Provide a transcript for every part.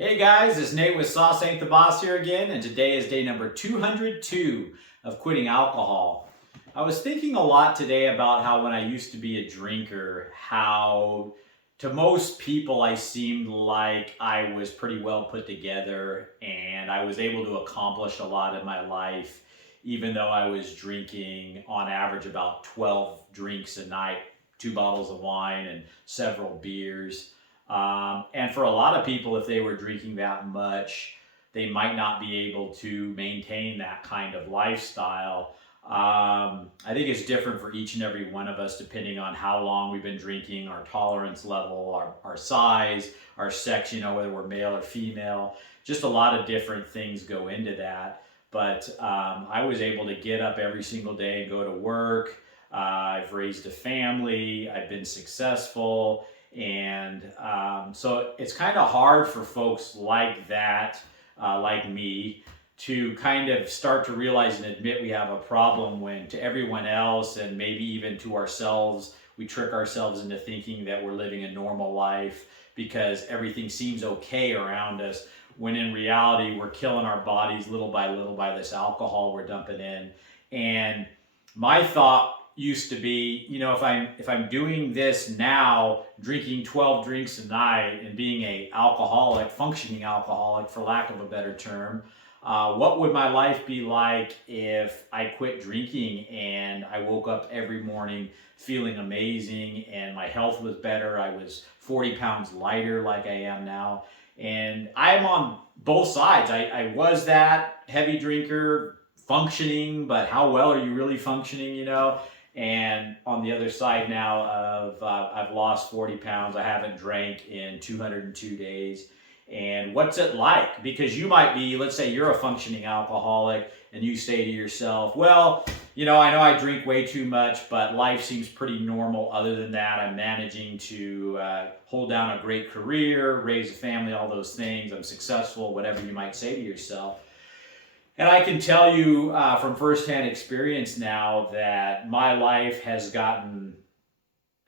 Hey guys, it's Nate with Sauce Ain't the Boss here again, and today is day number 202 of quitting alcohol. I was thinking a lot today about how when I used to be a drinker, how to most people I seemed like I was pretty well put together and I was able to accomplish a lot in my life, even though I was drinking on average about 12 drinks a night, 2 bottles of wine, and several beers. And for a lot of people, if they were drinking that much, they might not be able to maintain that kind of lifestyle. I think it's different for each and every one of us, depending on how long we've been drinking, our tolerance level, our size, our sex, whether we're male or female. Just a lot of different things go into that. But I was able to get up every single day and go to work. I've raised a family, I've been successful. And so it's kind of hard for folks like that, like me, to kind of start to realize and admit we have a problem when to everyone else and maybe even to ourselves, we trick ourselves into thinking that we're living a normal life because everything seems okay around us, when in reality we're killing our bodies little by this alcohol we're dumping in. And my thought used to be, if I'm doing this now, drinking 12 drinks a night and being a alcoholic, functioning alcoholic for lack of a better term, what would my life be like if I quit drinking and I woke up every morning feeling amazing and my health was better? I was 40 pounds lighter like I am now. And I'm on both sides. I was that heavy drinker, functioning, but how well are you really functioning? And on the other side now of I've lost 40 pounds. I haven't drank in 202 days. And what's it like? Because you might be, let's say you're a functioning alcoholic and you say to yourself, well, I know I drink way too much, but life seems pretty normal. Other than that, I'm managing to hold down a great career, raise a family, all those things. I'm successful, whatever you might say to yourself. And I can tell you from firsthand experience now that my life has gotten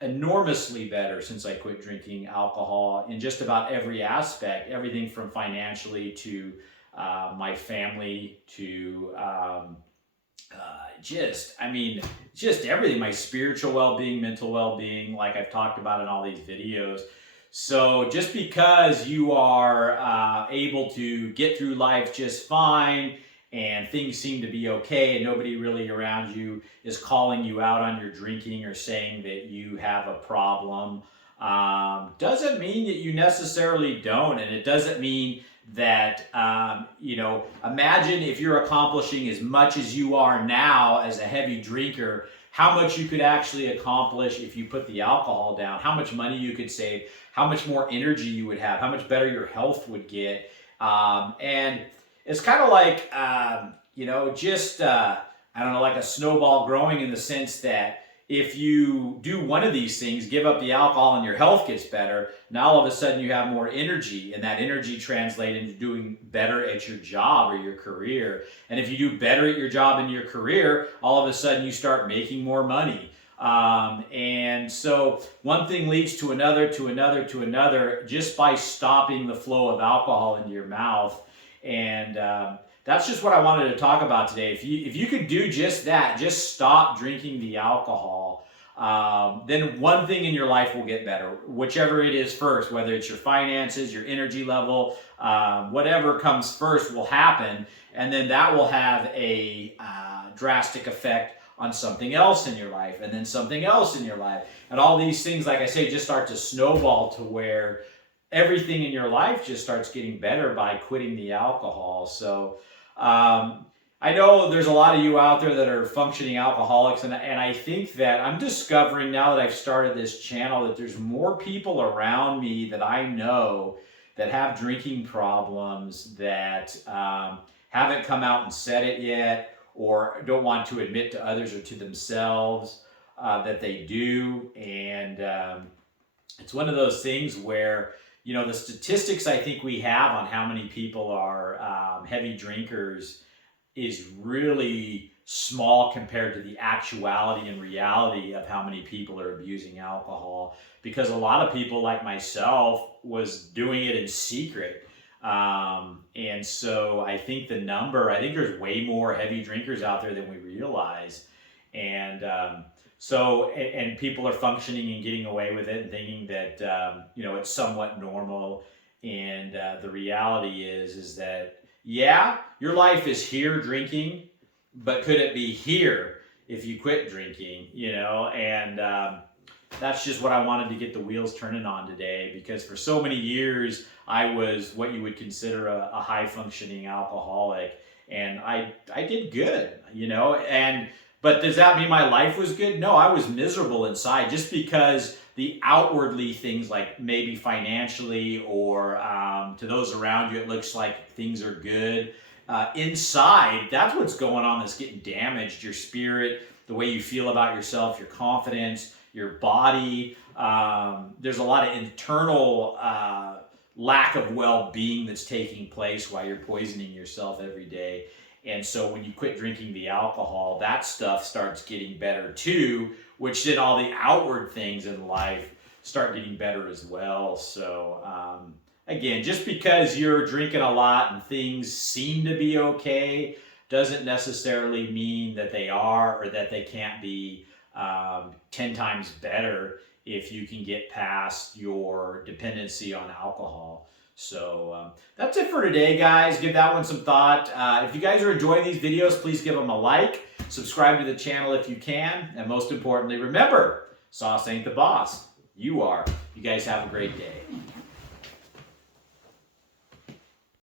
enormously better since I quit drinking alcohol in just about every aspect, everything from financially to my family to just everything, my spiritual well-being, mental well-being, like I've talked about in all these videos. So just because you are able to get through life just fine and things seem to be okay and nobody really around you is calling you out on your drinking or saying that you have a problem, doesn't mean that you necessarily don't. And it doesn't mean that, imagine if you're accomplishing as much as you are now as a heavy drinker, how much you could actually accomplish if you put the alcohol down, how much money you could save, how much more energy you would have, how much better your health would get. And it's kind of like, I don't know, like a snowball growing, in the sense that if you do one of these things, give up the alcohol and your health gets better, now all of a sudden you have more energy, and that energy translates into doing better at your job or your career. And if you do better at your job and your career, all of a sudden you start making more money. And so one thing leads to another, to another, to another, just by stopping the flow of alcohol into your mouth. And that's just what I wanted to talk about today. If you could do just that, just stop drinking the alcohol, then one thing in your life will get better, whichever it is first, whether it's your finances, your energy level, whatever comes first will happen. And then that will have a drastic effect on something else in your life, and then something else in your life. And all these things, like I say, just start to snowball to where everything in your life just starts getting better by quitting the alcohol. So I know there's a lot of you out there that are functioning alcoholics, and I think that I'm discovering now that I've started this channel that there's more people around me that I know that have drinking problems that haven't come out and said it yet, or don't want to admit to others or to themselves that they do. And it's one of those things where, the statistics I think we have on how many people are heavy drinkers is really small compared to the actuality and reality of how many people are abusing alcohol. Because a lot of people like myself was doing it in secret. And so I think I think there's way more heavy drinkers out there than we realize. And and people are functioning and getting away with it and thinking that, it's somewhat normal. And the reality is that, yeah, your life is here drinking, but could it be here if you quit drinking, And that's just what I wanted to get the wheels turning on today, because for so many years I was what you would consider a high functioning alcoholic, and I did good, but does that mean my life was good? No, I was miserable inside, just because the outwardly things, like maybe financially or to those around you, it looks like things are good. Inside, that's what's going on that's getting damaged. Your spirit, the way you feel about yourself, your confidence, your body. There's a lot of internal lack of well-being that's taking place while you're poisoning yourself every day. And so when you quit drinking the alcohol, that stuff starts getting better too, which then all the outward things in life start getting better as well. So again, just because you're drinking a lot and things seem to be okay doesn't necessarily mean that they are, or that they can't be 10 times better if you can get past your dependency on alcohol. So that's it for today, guys. Give that one some thought. If you guys are enjoying these videos, please give them a like. Subscribe to the channel if you can. And most importantly, remember, sauce ain't the boss. You are. You guys have a great day.